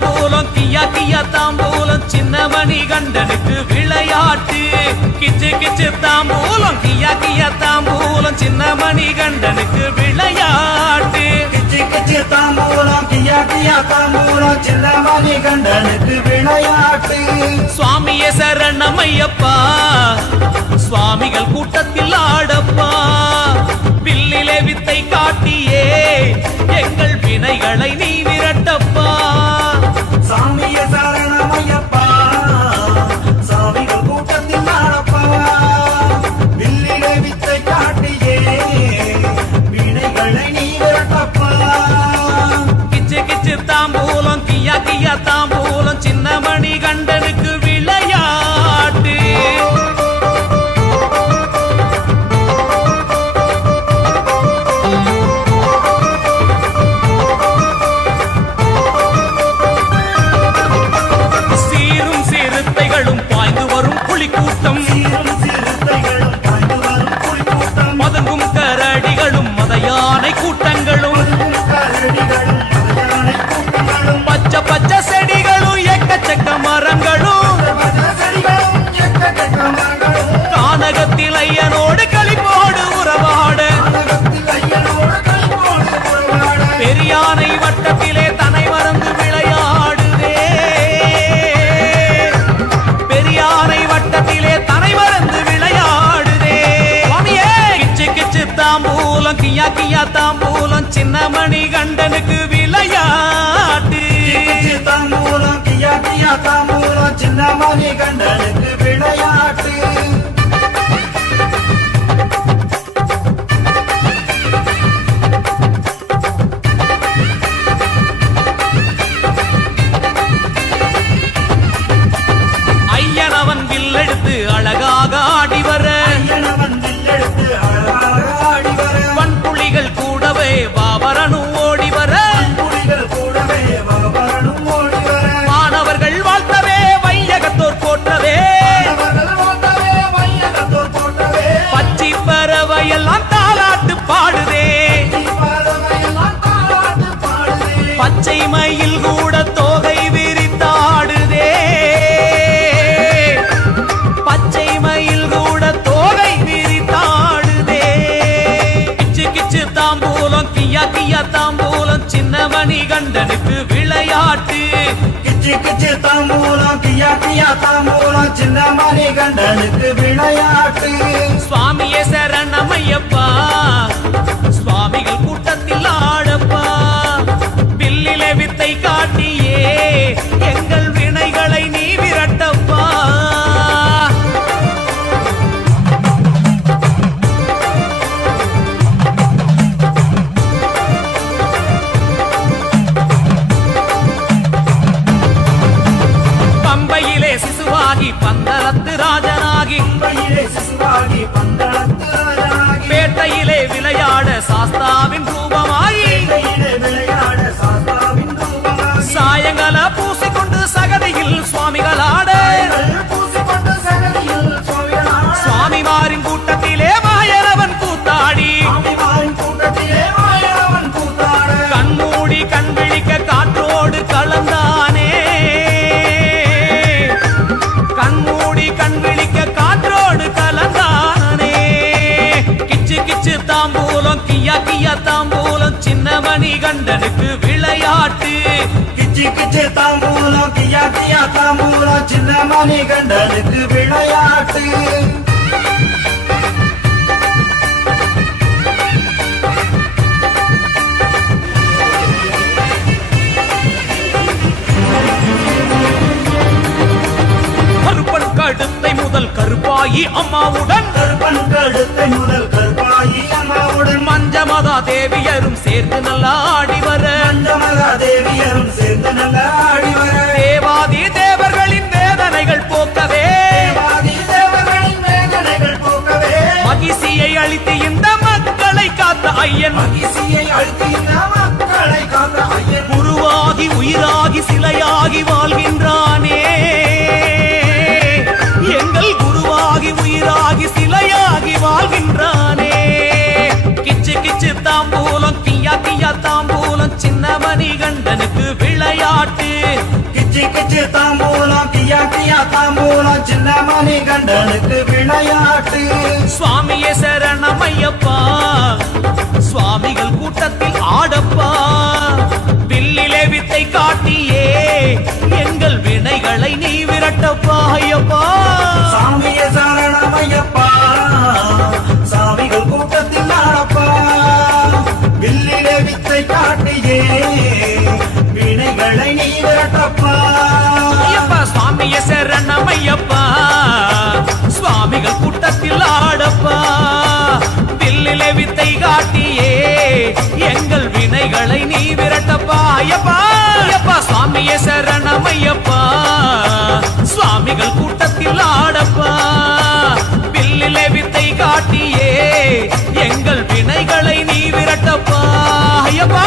தாம்பூலம் கியா கியா தாம்பூலம் சின்ன மணி கண்டனுக்கு விளையாட்டு. கிச்சு கிச்சு தாம்பூலம் கியா கியா தாம்பூலம் சின்ன மணி கண்டனுக்கு விளையாட்டு. கிச்சி கிச்சி தாம்பூலம் கியா கியா தாம்பூலம் சின்னமணி கண்டனுக்கு விளையாட்டு. சுவாமியே சரணமையப்பா சுவாமிகள் கூட்டத்தில் ஆடப்பா தாம்பூலம் கண்டனுக்கு விளையாட்டு தாம்பூலம் கியா கியா தாம்பூலம் சின்னமணி கண்டனுக்கு கியா கியா தாம்பூலம் சின்ன மணி கண்டனுக்கு விளையாட்டு. கிச்சி கிச்சி தாம்பூலம் கியா கியா தாம்பூலம் சின்ன மணி கண்டனுக்கு விளையாட்டு. சுவாமியே சரணமையப்பா சுவாமிகள் கூட்டத்தில் ஆடப்பா. பில்லிலே வித்தை காட்டியே சாஸ்தாவின் ரூபமாயி சாயங்கால பூசிக்கொண்டு சகதியில் சுவாமிகளாட கியா தாம்பூலம் சின்ன மணி கண்டனுக்கு விளையாட்டு. கிச்சி கிச்சி தாம்பூலம் கியா கியா தாம்பூலம் சின்ன மணி கண்டனுக்கு விளையாட்டு. கருப்பன் கழுத்தை முதல் கருப்பாயி அம்மாவுடன். கருப்பன் கழுத்தை முதல் தேவியரும் சேர்ந்து நல்லா ஆடி வர. தேவியரும் சேர்ந்து நல்ல ஆடி வர. தேவாதி தேவர்களின் வேதனைகள் போக்கவே. மகிழ்ச்சியை அளித்து இந்த மக்களை காத்த ஐயன். மகிழ்ச்சியை அழுத்தின மக்களை காத்த ஐயன். குருவாகி உயிராகி சிலையாகி வாழ்கின்றானே கியா தாம்பூலம் சின்னமணி கண்டனுக்கு விளையாட்டு சுவாமியே சரணமையப்பா. சுவாமிகள் கூட்டத்தில் ஆடப்பா. வில்லிலே வித்தை காட்டியே எங்கள் வினைகளை நீ விரட்டப்பா ஐயப்பா. சாமிய சரணமையப்பா. சாமிகள் சரணமையப்பா சுவாமிகள் கூட்டத்தில் ஆடப்பா. வில்லிலே வித்தை காட்டியே எங்கள் வினைகளை நீ விரட்டப்பா. ஐயப்பா ஐயப்பா சுவாமியே சரணமையப்பா. சுவாமிகள் கூட்டத்தில் ஆடப்பா. வில்லிலே வித்தை காட்டியே எங்கள் வினைகளை நீ விரட்டப்பா. ஐயப்பா!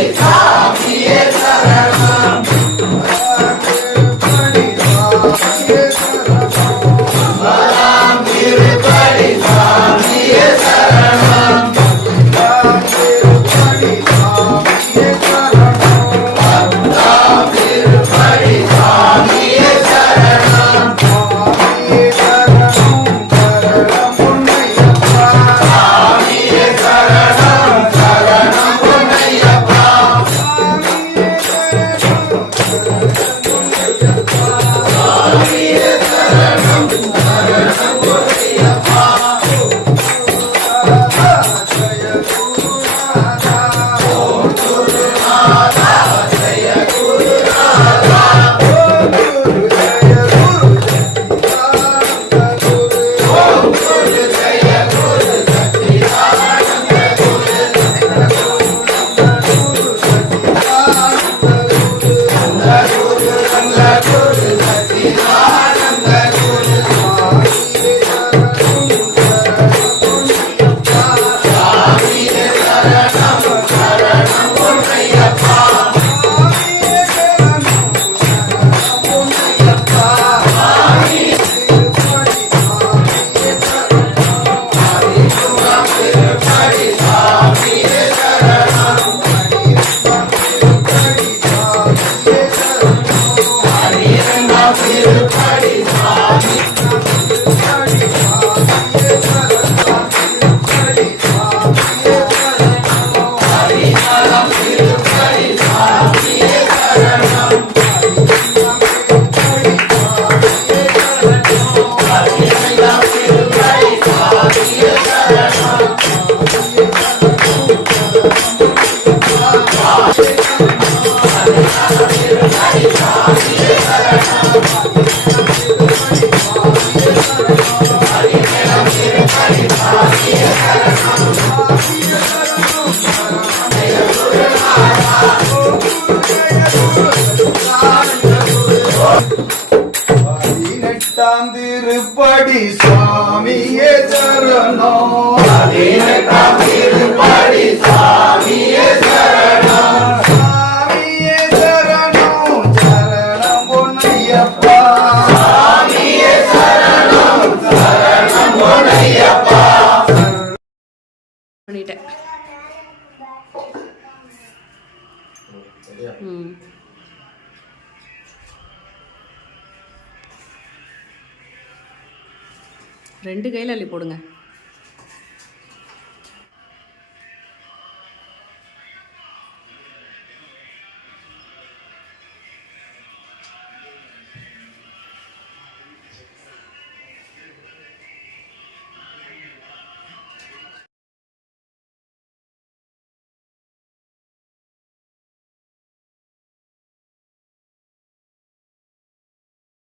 It's பதினெட்டாம் திருப்படி சுவாமியே சரணம் பதினெட்டாம் திருப்படி ரெண்டு கையில் அள்ளி போடுங்க.